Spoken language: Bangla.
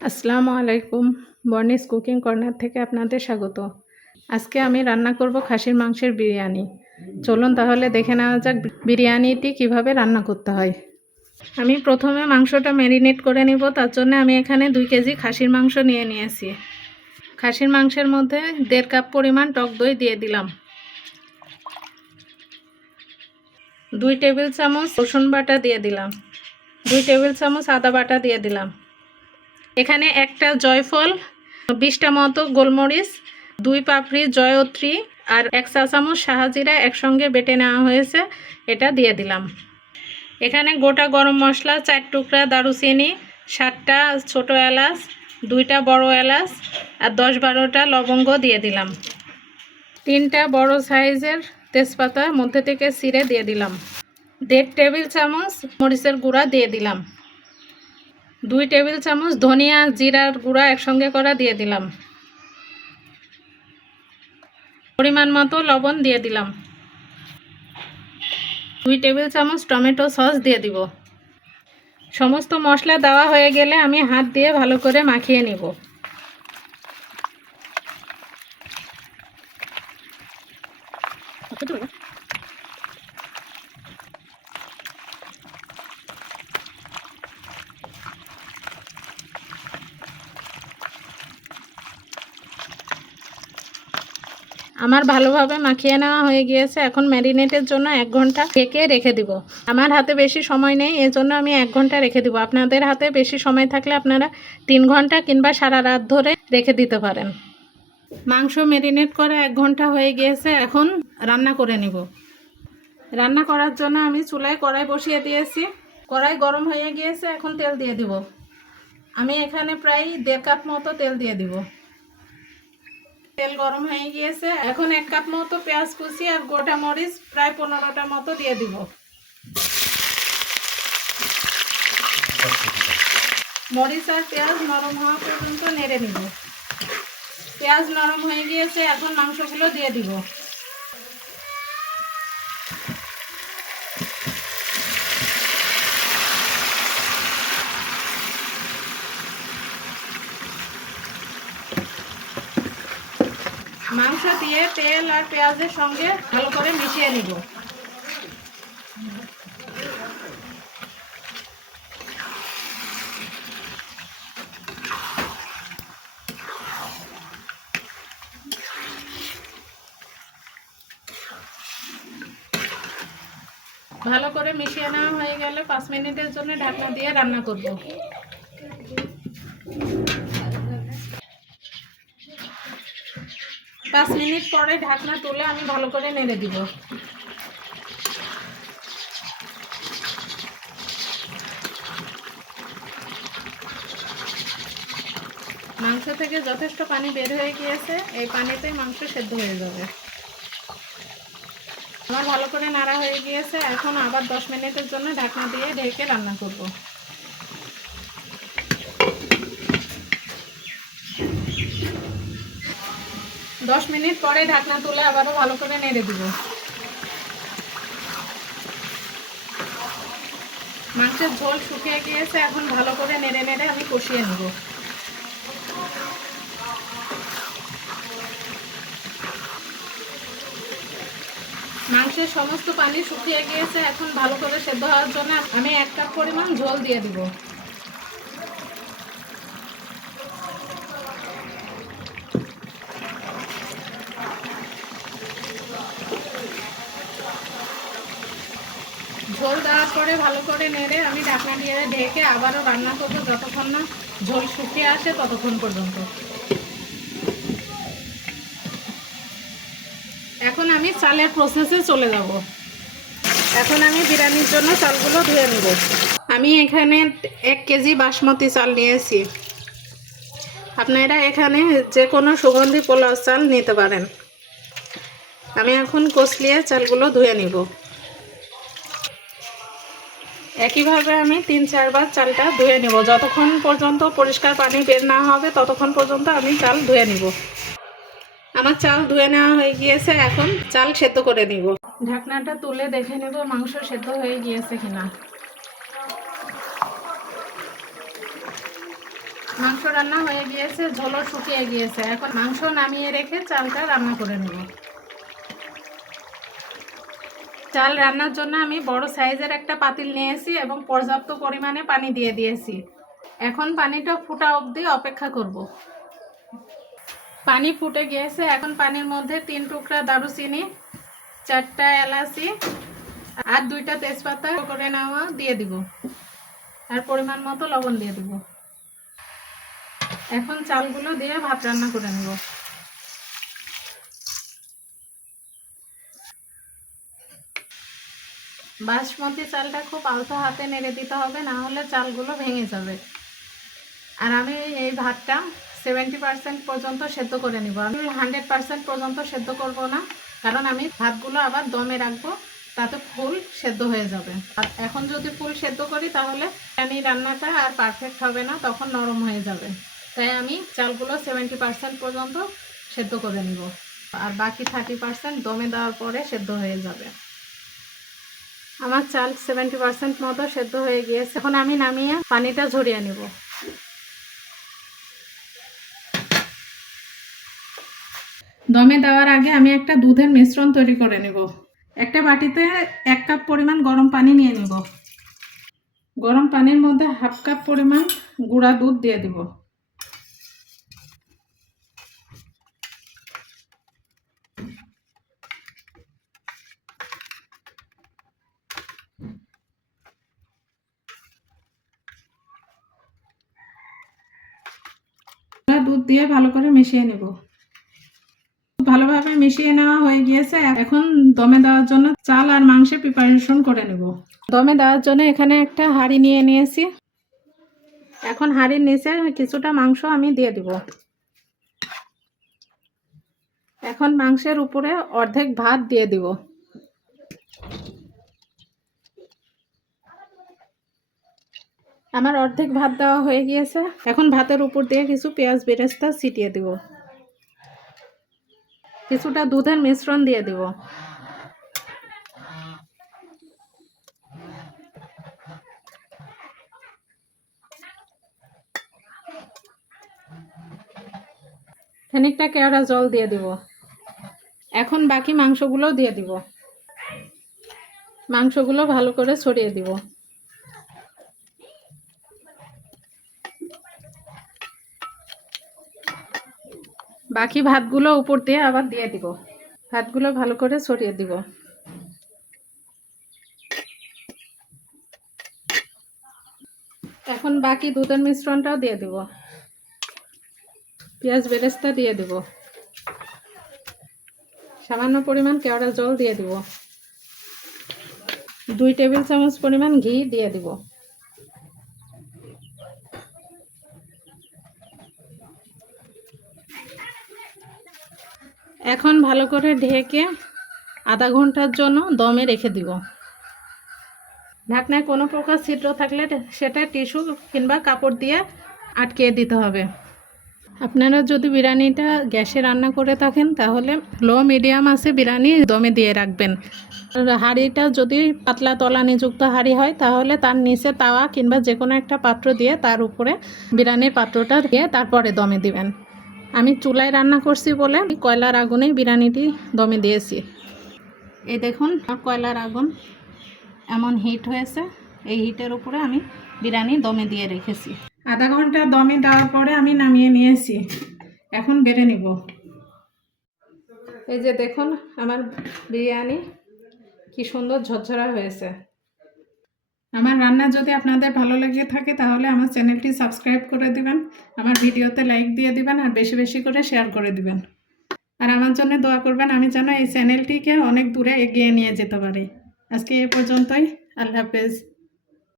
আসসালামু আলাইকুম। বর্নিস কুকিং কর্নার থেকে আপনাদের স্বাগত। আজকে আমি রান্না করব খাসির মাংসের বিরিয়ানি। চলুন তাহলে দেখে নেওয়া যাক বিরিয়ানিটি কীভাবে রান্না করতে হয়। আমি প্রথমে মাংসটা ম্যারিনেট করে নিব, তার জন্য আমি এখানে দুই কেজি খাসির মাংস নিয়ে নিয়েছি। খাসির মাংসের মধ্যে দেড় কাপ পরিমাণ টক দই দিয়ে দিলাম। দুই টেবিল চামচ রসুন বাটা দিয়ে দিলাম। দুই টেবিল চামচ আদা বাটা দিয়ে দিলাম। এখানে একটা জয়ফল, বিশটা মতো গোলমরিচ, দুই পাপড়ি জয়ত্রী, আর এক চা চামচ শাহাজিরা একসঙ্গে বেটে নেওয়া হয়েছে, এটা দিয়ে দিলাম। এখানে গোটা গরম মশলা চার টুকরা দারুচিনি, সাতটা ছোট এলাচ, দুইটা বড় এলাচ, আর দশ বারোটা লবঙ্গ দিয়ে দিলাম। তিনটা বড় সাইজের তেজপাতা মধ্যে থেকে ছিঁড়ে দিয়ে দিলাম। দেড় টেবিল চামচ মরিচের গুঁড়া দিয়ে দিলাম। দুই টেবিল চামচ ধনিয়া জিরার গুঁড়া একসঙ্গে করা দিয়ে দিলাম। পরিমাণ মতো লবণ দিয়ে দিলাম। দুই টেবিল চামচ টমেটো সস দিয়ে দিব। সমস্ত মশলা দেওয়া হয়ে গেলে আমি হাত দিয়ে ভালো করে মাখিয়ে নিব। আমার ভালোভাবে মাখিয়ে নেওয়া হয়ে গিয়েছে। এখন ম্যারিনেটের জন্য এক ঘণ্টা ঢেকে রেখে দিব। আমার হাতে বেশি সময় নেই, এজন্য আমি এক ঘণ্টা রেখে দিব। আপনাদের হাতে বেশি সময় থাকলে আপনারা তিন ঘণ্টা কিংবা সারা রাত ধরে রেখে দিতে পারেন। মাংস ম্যারিনেট করে এক ঘণ্টা হয়ে গিয়েছে, এখন রান্না করে নিব। রান্না করার জন্য আমি চুলায় কড়াই বসিয়ে দিয়েছি। কড়াই গরম হয়ে গিয়েছে, এখন তেল দিয়ে দিব। আমি এখানে প্রায় দেড় কাপ মতো তেল দিয়ে দিব। তেল গরম হয়ে গিয়েছে। এখন এক কাপ মতো পেঁয়াজ কুচি আর গোটা মরিচ, প্রায় পনেরোটা মতো দিয়ে দিব। মরিচ আর পেঁয়াজ নরম হওয়া পর্যন্ত নেড়ে নিব। পেঁয়াজ নরম হয়ে গিয়েছে, এখন মাংসগুলো দিয়ে দিব। মাংস দিয়ে তেল আর পেঁয়াজের সঙ্গে ভালো করে মিশিয়ে নিব। ভালো করে মিশিয়ে নেওয়া হয়ে গেলে পাঁচ মিনিটের জন্য ঢাকনা দিয়ে রান্না করব। পাঁচ মিনিট পরে ঢাকনা তুলে আমি ভালো করে নেড়ে দিব। মাংস থেকে যথেষ্ট পানি বের হয়ে গিয়েছে, এই পানিতেই মাংস সেদ্ধ হয়ে যাবে। আমার ভালো করে নাড়া হয়ে গিয়েছে, এখন আবার দশ মিনিটের জন্য ঢাকনা দিয়ে ঢেকে রান্না করব। দশ মিনিট পরে ঢাকনা তুলে আবারও ভালো করে নেড়ে দিব। মাংসের ঝোল শুকিয়ে গিয়েছে, এখন ভালো করে নেড়ে নেড়ে আমি কষিয়ে নেব। মাংসের সমস্ত পানি শুকিয়ে গিয়েছে, এখন ভালো করে সেদ্ধ হওয়ার জন্য আমি এক কাপ পরিমাণ ঝোল দিয়ে দিব। ঝোল দেওয়ার পরে ভালো করে নেড়ে আমি ঢাকনা দিয়ে ঢেকে আবারও রান্না করব যতক্ষণ না ঝোল শুকিয়ে আসে ততক্ষণ পর্যন্ত। এখন আমি চালের প্রসেসে চলে যাব। এখন আমি বিরিয়ানির জন্য চালগুলো ধুয়ে নেব। আমি এখানে এক কেজি বাসমতি চাল নিয়েছি। আপনারা এখানে যে কোনো সুগন্ধি পোলাও চাল নিতে পারেন। আমি এখন কষলিয়ে চালগুলো ধুয়ে নিব। একইভাবে আমি তিন, চারবার চালটা ধুয়ে নেব। যতক্ষণ পর্যন্ত পরিষ্কার পানি বের না হবে, ততক্ষণ পর্যন্ত আমি চাল ধুয়ে নিব। আমার চাল ধুয়ে নেওয়া হয়ে গিয়েছে, এখন চাল সেদ্ধ করে নিব। ঢাকনাটা তুলে দেখে নেব মাংস সেদ্ধ হয়ে গিয়েছে কিনা। মাংস রান্না হয়ে গিয়েছে, ঝোলও শুকিয়ে গিয়েছে। এখন মাংস নামিয়ে রেখে চালটা রান্না করে নেব। চাল রান্নার জন্য আমি বড় সাইজের একটা পাতিল নিয়েছি এবং পর্যাপ্ত পরিমাণে পানি দিয়ে দিয়েছি। এখন পানিটা ফুটা অবধি অপেক্ষা করব। পানি ফুটে গিয়েছে, এখন পানির মধ্যে তিন টুকরা দারুচিনি, চারটা এলাচি আর দুইটা তেজপাতা করে নেওয়া দিয়ে দিব। আর পরিমাণ মতো লবণ দিয়ে দিব। এখন চালগুলো দিয়ে ভাত রান্না করে নেব। বাসমতি চালটা খুব আলতো হাতে নেড়ে দিতে হবে, না হলে চালগুলো ভেঙে যাবে। আর আমি এই ভাতটা সেভেন্টি পার্সেন্ট পর্যন্ত সেদ্ধ করে নিব। আমি হান্ড্রেড পার্সেন্ট পর্যন্ত সেদ্ধ করব না, কারণ আমি ভাতগুলো আবার দমে রাখব, তাতে ফুল সেদ্ধ হয়ে যাবে। আর এখন যদি ফুল সেদ্ধ করি, তাহলে পানি রান্নাটা আর পারফেক্ট হবে না, তখন নরম হয়ে যাবে। তাই আমি চালগুলো সেভেন্টি পার্সেন্ট পর্যন্ত সেদ্ধ করে নিব। আর বাকি থার্টি পার্সেন্ট দমে দেওয়ার পরে সেদ্ধ হয়ে যাবে। আমার চাল সেভেন্টি পার্সেন্ট মতো সেদ্ধ হয়ে গিয়েছে। এখন আমি নামিয়ে পানিটা ঝরিয়ে নেব। দমে দেওয়ার আগে আমি একটা দুধের মিশ্রণ তৈরি করে নেব। একটা বাটিতে এক কাপ পরিমাণ গরম পানি নিয়ে নেব। গরম পানির মধ্যে হাফ কাপ পরিমাণ গুঁড়া দুধ দিয়ে দেব গুঁড়া দুধ দিয়ে ভালো করে মিশিয়ে নেব। ভালোভাবে মিশিয়ে নেওয়া হয়ে গিয়েছে। এখন দমে দেওয়ার জন্য চাল আর মাংসের প্রিপারেশন করে নেব। দমে দেওয়ার জন্য এখানে একটা হাঁড়ি নিয়ে নিয়েছি। এখন হাঁড়ির নিচে কিছুটা মাংস আমি দিয়ে দিব। এখন মাংসের উপরে অর্ধেক ভাত দিয়ে দিব। আমার অর্ধেক ভাত দেওয়া হয়ে গিয়েছে। এখন ভাতের উপর দিয়ে কিছু পেঁয়াজ বেরেস্তা ছিটিয়ে দিব। কিছুটা দুধের মিশ্রণ দিয়ে দিব। খানিকটা কেওড়া জল দিয়ে দিব। এখন বাকি মাংসগুলো দিয়ে দিব। মাংসগুলো ভালো করে ছড়িয়ে দিব। বাকি ভাতগুলো উপর দিয়ে আবার দিয়ে দিব। ভাতগুলো ভালো করে ছড়িয়ে দিব। এখন বাকি দুধের মিশ্রণটাও দিয়ে দিব। পেঁয়াজ বেরেস্তা দিয়ে দিব। সামান্য পরিমাণ কেওড়া জল দিয়ে দিব। দুই টেবিল চামচ পরিমাণ ঘি দিয়ে দিব। এখন ভালো করে ঢেকে আধা ঘণ্টার জন্য দমে রেখে দিব। ঢাকনায় কোনো প্রকার ছিদ্র থাকলে সেটা টিস্যু কিংবা কাপড় দিয়ে আটকে দিতে হবে। আপনারা যদি বিরিয়ানিটা গ্যাসে রান্না করে থাকেন, তাহলে লো, মিডিয়াম আছে বিরিয়ানি দমে দিয়ে রাখবেন। হাঁড়িটা যদি পাতলা তলা নিযুক্ত হাঁড়ি হয়, তাহলে তার নিচে তাওয়া কিংবা যে কোনো একটা পাত্র দিয়ে তার উপরে বিরিয়ানির পাত্রটা দিয়ে তারপরে দমে দিবেন। আমি চুলায় রান্না করছি বলে কয়লার আগুনে বিরিয়ানিটি দমে দিয়েছি। এই দেখুন কয়লার আগুন এমন হিট হয়েছে। এই হিটের উপরে আমি বিরিয়ানি দমে দিয়ে রেখেছি। আধা ঘণ্টা দমে দেওয়ার পরে আমি নামিয়ে নিয়েছি। এখন বেড়ে নিব। এই যে দেখুন, আমার বিরিয়ানি কি সুন্দর ঝরঝরা হয়েছে। আমার রান্না যদি আপনাদের ভালো লেগে থাকে, তাহলে আমার চ্যানেলটি সাবস্ক্রাইব করে দিবেন, আমার ভিডিওতে লাইক দিয়ে দিবেন, আর বেশি বেশি করে শেয়ার করে দিবেন। আর আমার জন্য দোয়া করবেন, আমি যেন এই চ্যানেলটিকে অনেক দূরে এগিয়ে নিয়ে যেতে পারি। আজকে এ পর্যন্তই, আল্লাহ হাফেজ।